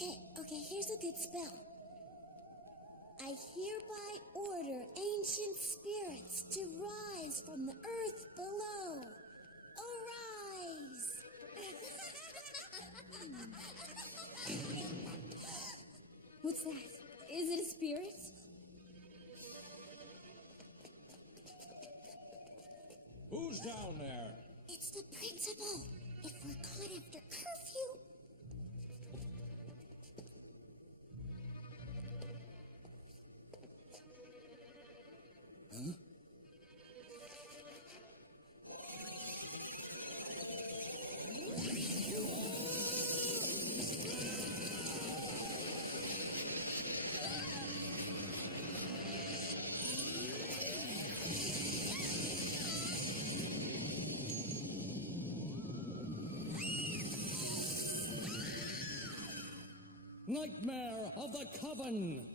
Okay, here's a good spell. I hereby order ancient spirits to rise from the earth below. Arise! What's that? Is it a spirit? Who's down there? It's the principal. If we're caught after curfew... Huh? Nightmare of the Coven!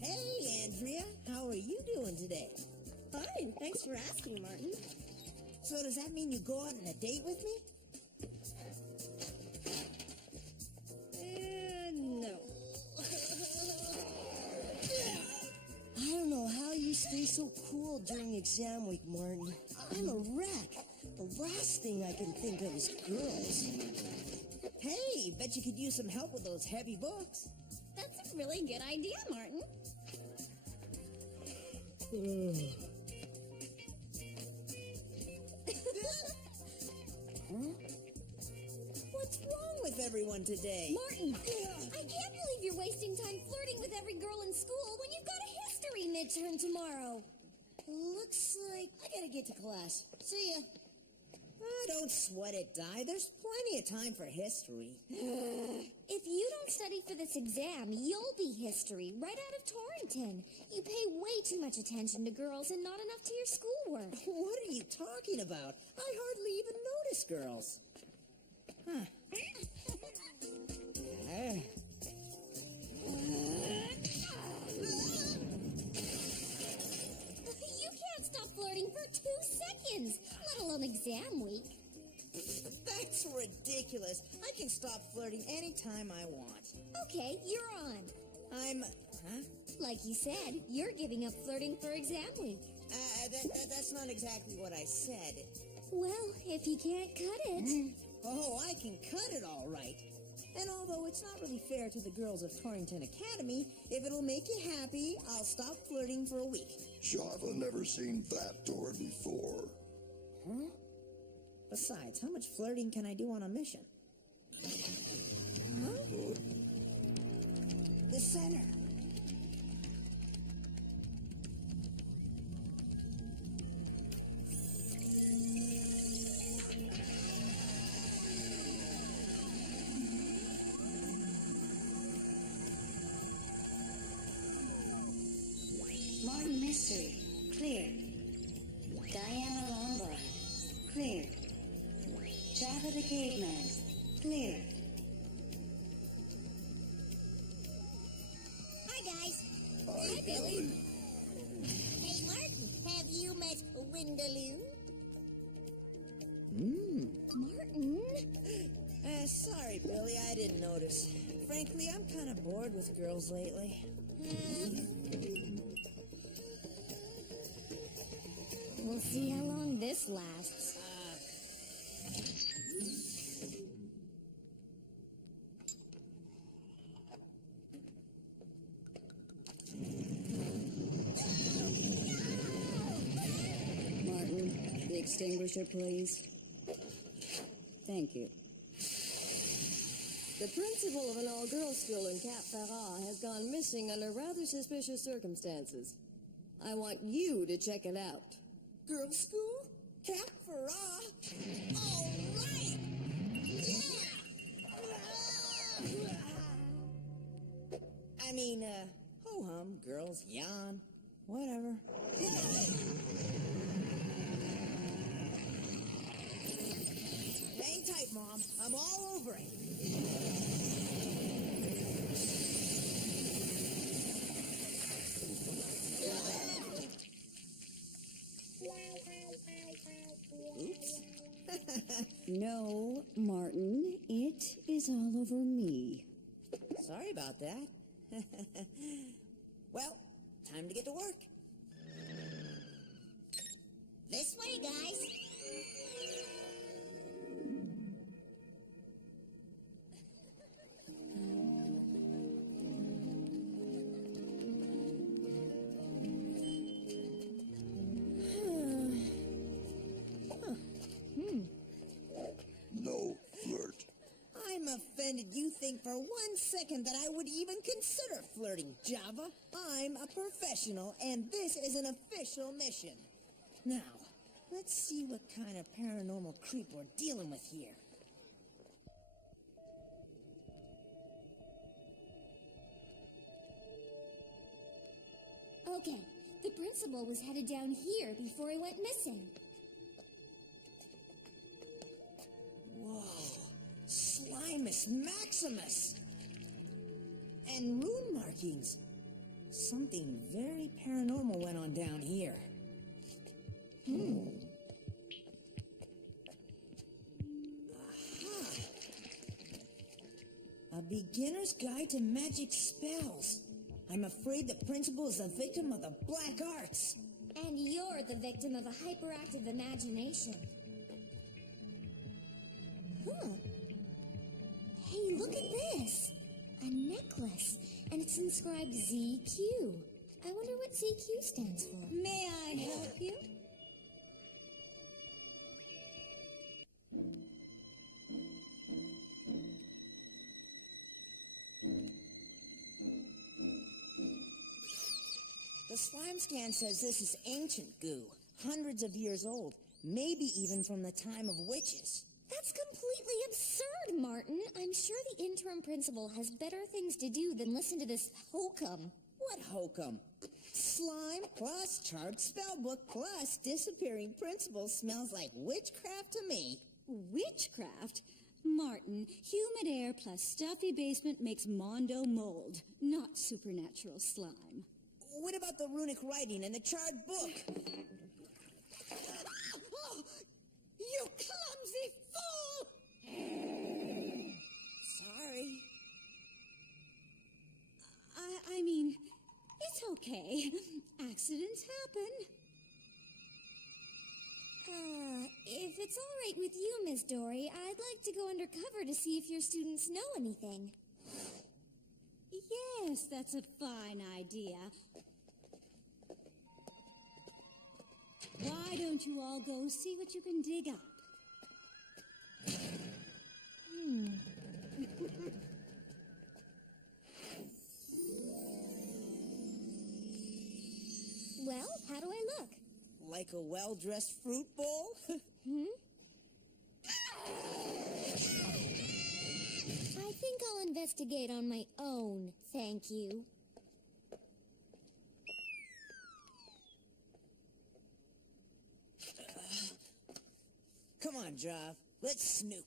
Hey, Andrea, how are you doing today? Fine, thanks for asking, Martin. So does that mean you go out on a date with me? No. I don't know how you stay so cool during exam week, Martin. I'm a wreck. The last thing I can think of is girls. Hey, bet you could use some help with those heavy books. That's a really good idea, Martin. Huh? What's wrong with everyone today? Martin, I can't believe you're wasting time flirting with every girl in school when you've got a history midterm tomorrow. Looks like I gotta get to class. See ya. Oh, don't sweat it, Di. There's plenty of time for history. If you don't study for this exam, you'll be history right out of Torrington. You pay way too much attention to girls and not enough to your schoolwork. What are you talking about? I hardly even notice girls. Huh. You can't stop flirting for 2 seconds, let alone exam week. That's ridiculous. I can stop flirting anytime I want. Okay, you're on. Huh? Like you said, you're giving up flirting for exam week. That's not exactly what I said. Well, if you can't cut it... Oh, I can cut it all right. And although it's not really fair to the girls of Torrington Academy, if it'll make you happy, I'll stop flirting for a week. Java never seen that door before. Huh? Besides, how much flirting can I do on a mission? Huh? The center. Martin Mystery, clear. Diana Lombard, clear. Java the Caveman, clear. Hi, guys. Hi, Billy. Hey, Martin, have you met Windaloo? Martin? Sorry, Billy, I didn't notice. Frankly, I'm kind of bored with girls lately. We'll see how long this lasts. Martin, the extinguisher, please. Thank you. The principal of an all-girls school in Cap Ferrat has gone missing under rather suspicious circumstances. I want you to check it out. Girls' school? Cap Ferrat? All right! I mean, ho-hum, girls, yawn, whatever. Hang tight, Mom. I'm all over it. Oops. No, Martin, it is all over me. Sorry about that. Well, time to get to work. This way, guys. No flirt. I'm offended you think for 1 second that I would even consider flirting, Java. I'm a professional, and this is an official mission. Now, let's see what kind of paranormal creep we're dealing with here. Okay, the principal was headed down here before he went missing. Whoa, Slimus Maximus! And rune markings. Something very paranormal went on down here. Aha! A beginner's guide to magic spells. I'm afraid the principal is a victim of the black arts. And you're the victim of a hyperactive imagination. Huh. Hey, look at this. A necklace. And it's inscribed ZQ. I wonder what ZQ stands for. May I help you? The slime scan says this is ancient goo, hundreds of years old, maybe even from the time of witches. That's completely absurd, Martin. I'm sure the interim principal has better things to do than listen to this hokum. What hokum? Slime plus charred spellbook plus disappearing principal smells like witchcraft to me. Witchcraft? Martin, humid air plus stuffy basement makes Mondo mold, not supernatural slime. What about the runic writing and the charred book? Oh, you clumsy fool! Sorry. I mean, it's okay. Accidents happen. If it's all right with you, Miss Dory, I'd like to go undercover to see if your students know anything. Yes, that's a fine idea. Why don't you all go see what you can dig up? Well, how do I look? Like a well-dressed fruit bowl? I think I'll investigate on my own, thank you. Come on, Jav. Let's snoop.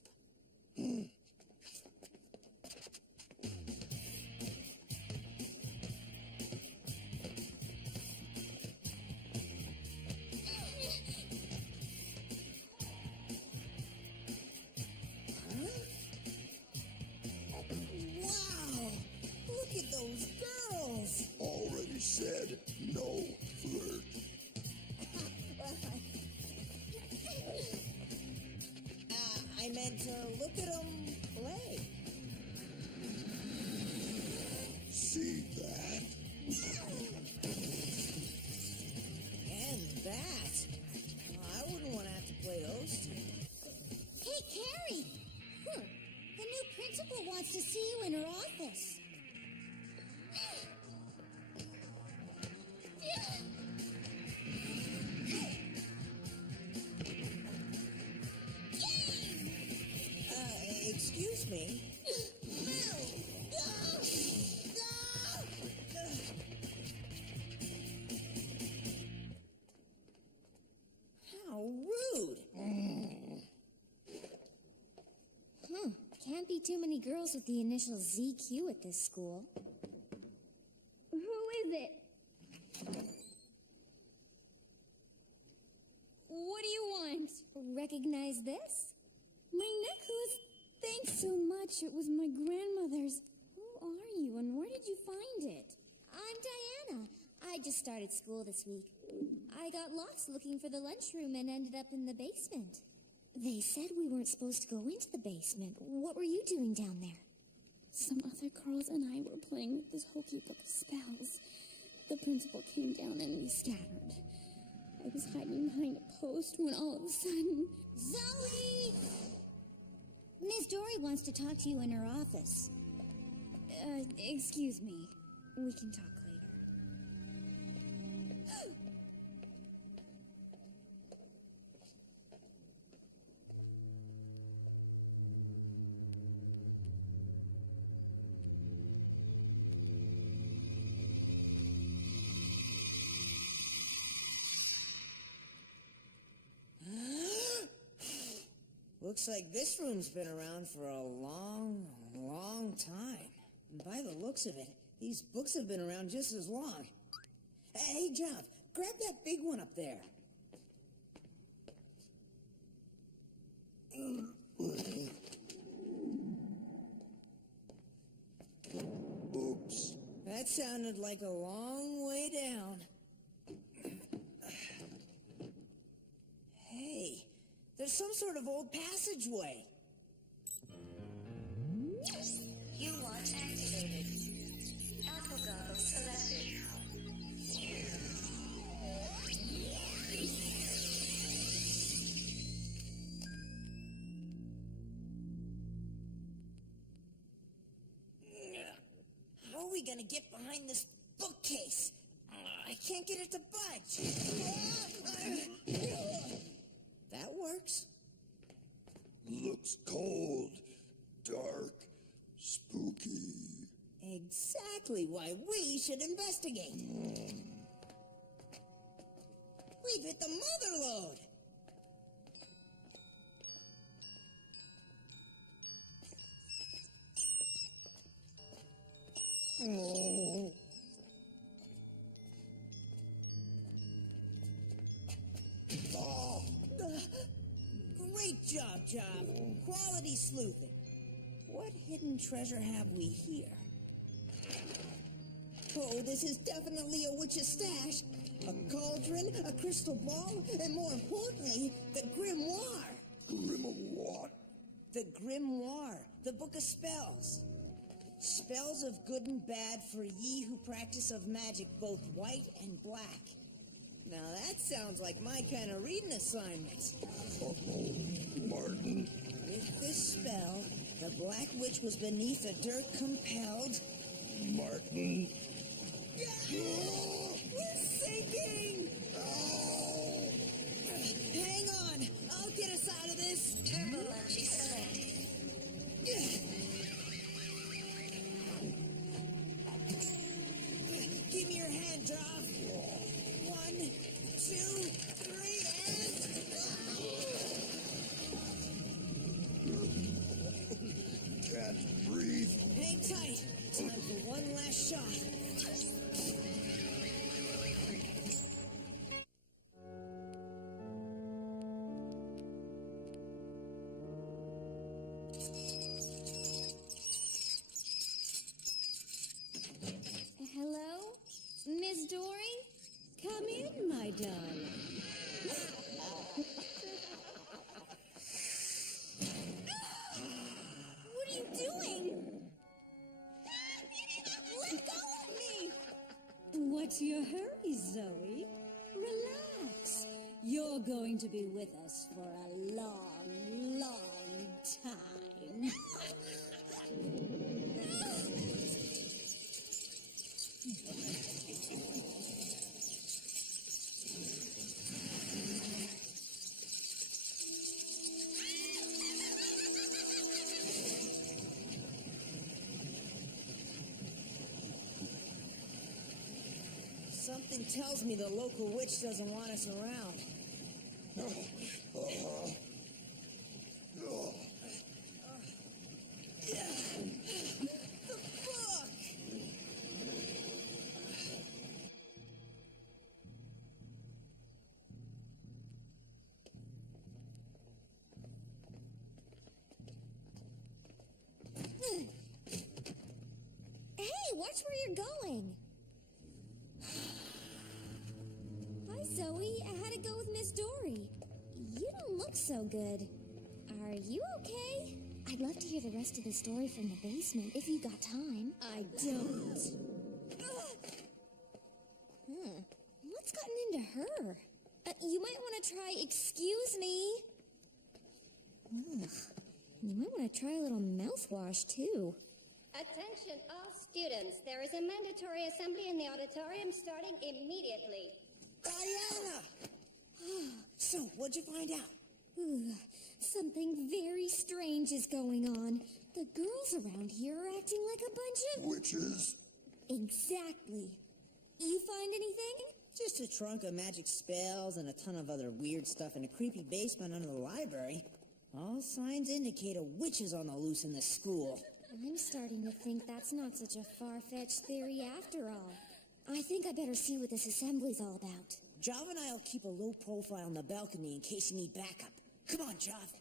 Wow! Look at those girls! Already said no flirt. I meant to look at them play. See that? And that. I wouldn't want to have to play those two. Hey, Carrie! The new principal Papa wants to see you in her office. Excuse me. How rude. Can't be too many girls with the initial ZQ at this school. Who is it? What do you want? Recognize this? My necklace. Thanks so much. It was my grandmother's. Who are you and where did you find it? I'm Diana. I just started school this week. I got lost looking for the lunchroom and ended up in the basement. They said we weren't supposed to go into the basement. What were you doing down there? Some other girls and I were playing with this hokey book of spells. The principal came down and we scattered. I was hiding behind a post when all of a sudden... Zoe! Miss Dory wants to talk to you in her office. Excuse me. We can talk later. Looks like this room's been around for a long, long time. And by the looks of it, these books have been around just as long. Hey, Jeff, grab that big one up there. Oops. That sounded like a long way down. Hey, there's some sort of old passageway. You watch activated. Alpha goggles selected. How are we gonna get behind this bookcase? I can't get it to budge. That works. Looks cold, dark, spooky. Exactly why we should investigate. We've hit the mother lode. Oh. Ah. Great job, Job. Quality sleuthing. What hidden treasure have we here? Oh, this is definitely a witch's stash. A cauldron, a crystal ball, and more importantly, the grimoire. Grim of what? The grimoire, the book of spells. Spells of good and bad for ye who practice of magic, both white and black. Now that sounds like my kind of reading assignment. Uh-oh. Martin. With this spell, the Black Witch was beneath the dirt compelled. Martin. We're sinking! Oh. Hang on, I'll get us out of this. Turbo launching selected. Give me your hand, Job. 1, 2, 3, and... Can't breathe. Hang tight. Time for one last shot. Hello? Miss Dory? Come in, my darling. What are you doing? Let go of me! What's your hurry, Zoe? Relax. You're going to be with us for a long, long time. Something tells me the local witch doesn't want us around. The book! Hey, watch where you're going. Hi, Zoe. How'd it go with Miss Dory? You don't look so good. Are you okay? I'd love to hear the rest of the story from the basement if you got time. I don't. What's gotten into her? You might want to try excuse me. Ugh. You might want to try a little mouthwash, too. Attention all students. There is a mandatory assembly in the auditorium starting immediately. Diana! So, what'd you find out? Something very strange is going on. The girls around here are acting like a bunch of... Witches? Exactly. You find anything? Just a trunk of magic spells and a ton of other weird stuff in a creepy basement under the library. All signs indicate a witch is on the loose in the school. I'm starting to think that's not such a far-fetched theory after all. I think I better see what this assembly's all about. Jav and I'll keep a low profile on the balcony in case you need backup. Come on, Jav.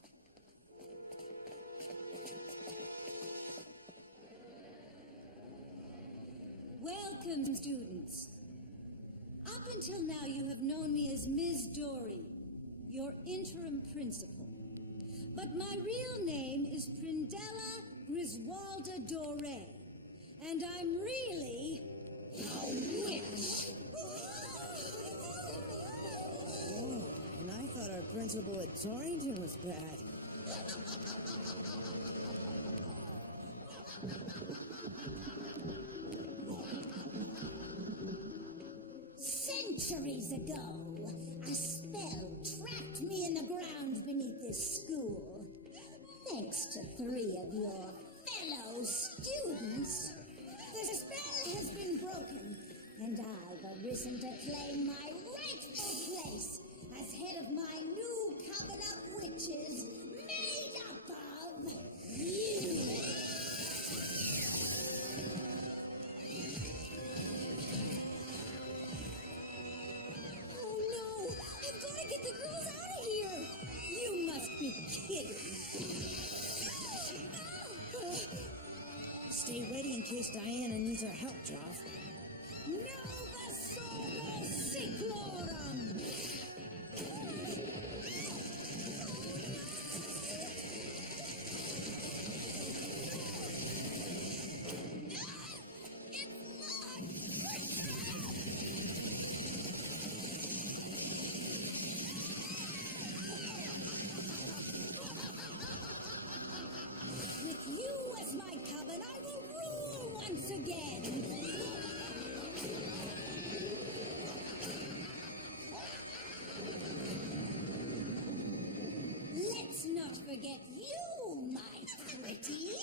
Welcome, students. Up until now, you have known me as Ms. Dory, your interim principal. But my real name is Prindella Griswalda Dore, and I'm really a witch. Oh, and I thought our principal at Torrington was bad. Centuries ago, a spell trapped me in the ground beneath this school. Thanks to 3 of your fellow students, the spell has been broken, and I've arisen to claim my rightful place as head of my new coven of witches, made up of you. Oh no! I've got to get the girls out of here! You must be kidding. Stay ready in case Diana needs our help, Jav. Nova Sordo Cyclorum! With you as my coven, I will rule once again! Let's not forget you, my pretty!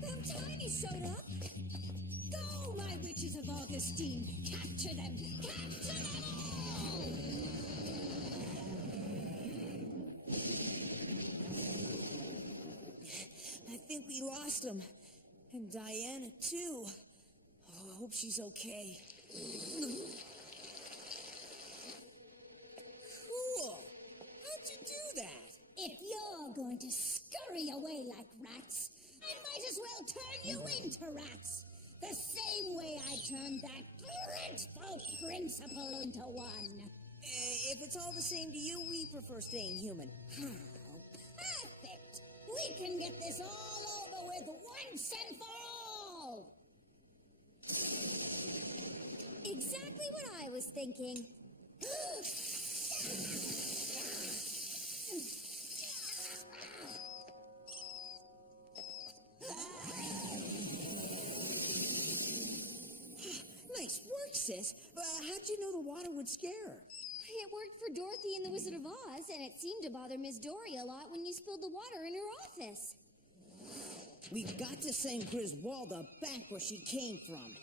Them Tiny showed up! Go, my witches of Augustine! Capture them! Capture them all! I think we lost him. And Diana, too. Oh, I hope she's okay. Cool. How'd you do that? If you're going to scurry away like rats, I might as well turn you into rats. The same way I turned that dreadful principal into one. If it's all the same to you, we prefer staying human. How perfect! We can get this all over with once and for all! Exactly what I was thinking. Nice work, sis. How'd you know the water would scare her? It worked for Dorothy and the Wizard of Oz, and it seemed to bother Miss Dory a lot when you spilled the water in her office. We've got to send Griswolda back where she came from.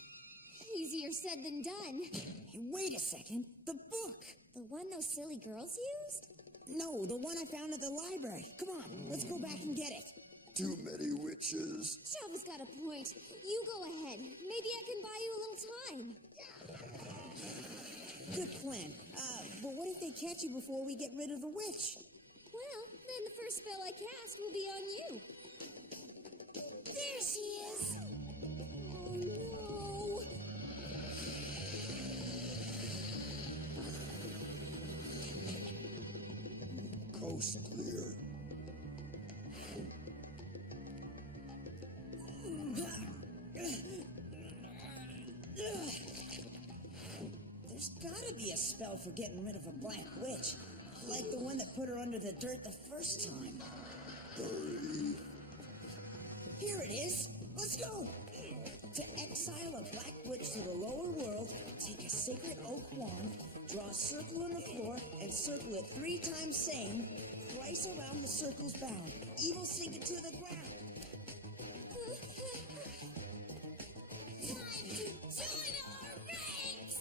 Easier said than done. Hey, wait a second. The book! The one those silly girls used? No, the one I found at the library. Come on, let's go back and get it. Too many witches. Java's got a point. You go ahead. Maybe I can buy you a little time. Good plan. But what if they catch you before we get rid of the witch? Well, then the first spell I cast will be on you. There she is. Oh, no. Coast clear. There's gotta be a spell for getting rid of a black witch. Like the one that put her under the dirt the first time. Hurry. Here it is. Let's go. To exile a black witch to the lower world, take a sacred oak wand, draw a circle on the floor, and circle it 3 times, saying, thrice around the circle's bound. Evil sink it to the ground. Time to join our ranks!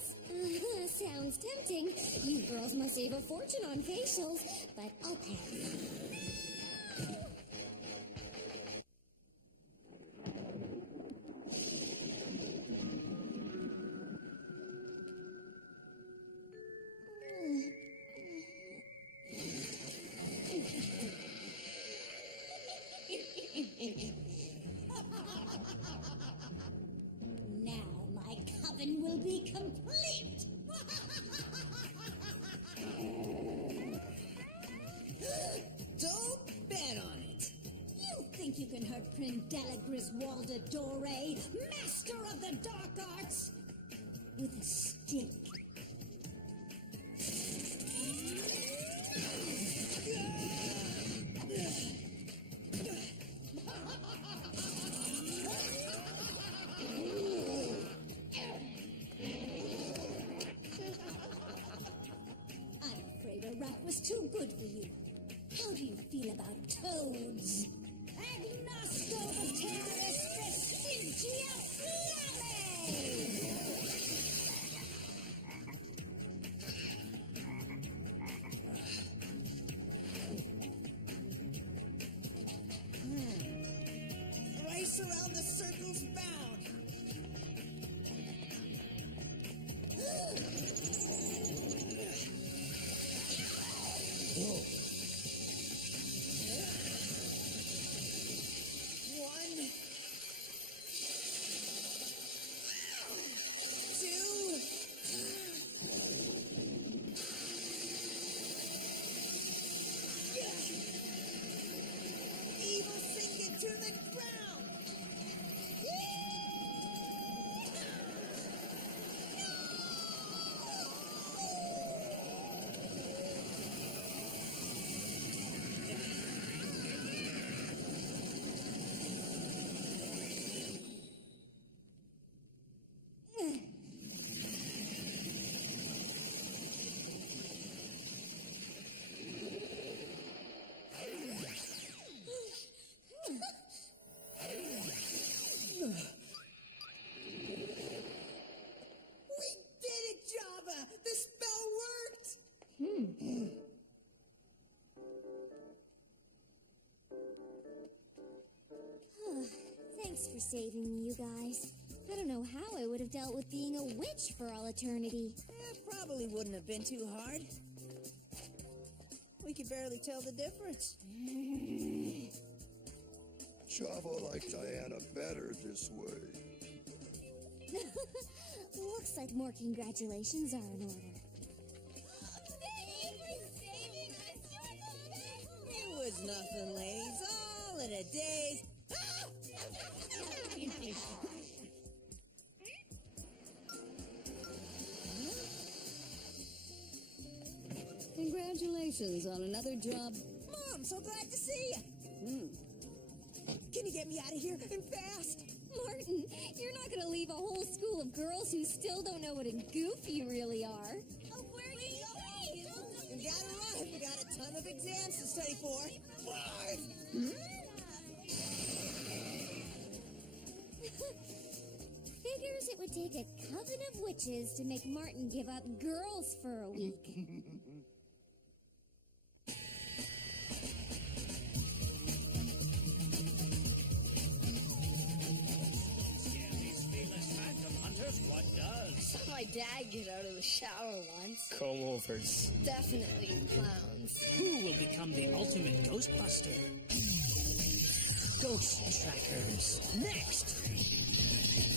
Sounds tempting. You girls must save a fortune on facials, but I'll pass. Now my coven will be complete! Don't bet on it. You think you can hurt Prindella Griswolda Dore, master of the dark arts? With a stick. I'm afraid a rat was too good for you. How do you feel about toads? Agnosto the terrorist Vestintia Thrice around the circle's bound. One, 2. Evil sink it to the ground. We did it, Java! The spell worked! Thanks for saving me, you guys. I don't know how I would have dealt with being a witch for all eternity. Probably wouldn't have been too hard. We could barely tell the difference. Java liked Diana better this way. Looks like more congratulations are in order. It was nothing, ladies. All in a daze. Congratulations on another job. Mom, so glad to see you. Can you get me out of here and fast? Martin, you're not going to leave a whole school of girls who still don't know what a goof you really are. Oh, where are you going? You gotta run. We got a ton of exams to study for. 5, Figures it would take a coven of witches to make Martin give up girls for a week. What does? Saw my dad get out of the shower once. Comb-overs. Definitely clowns. Who will become the ultimate Ghostbuster? Ghost Trackers. Next!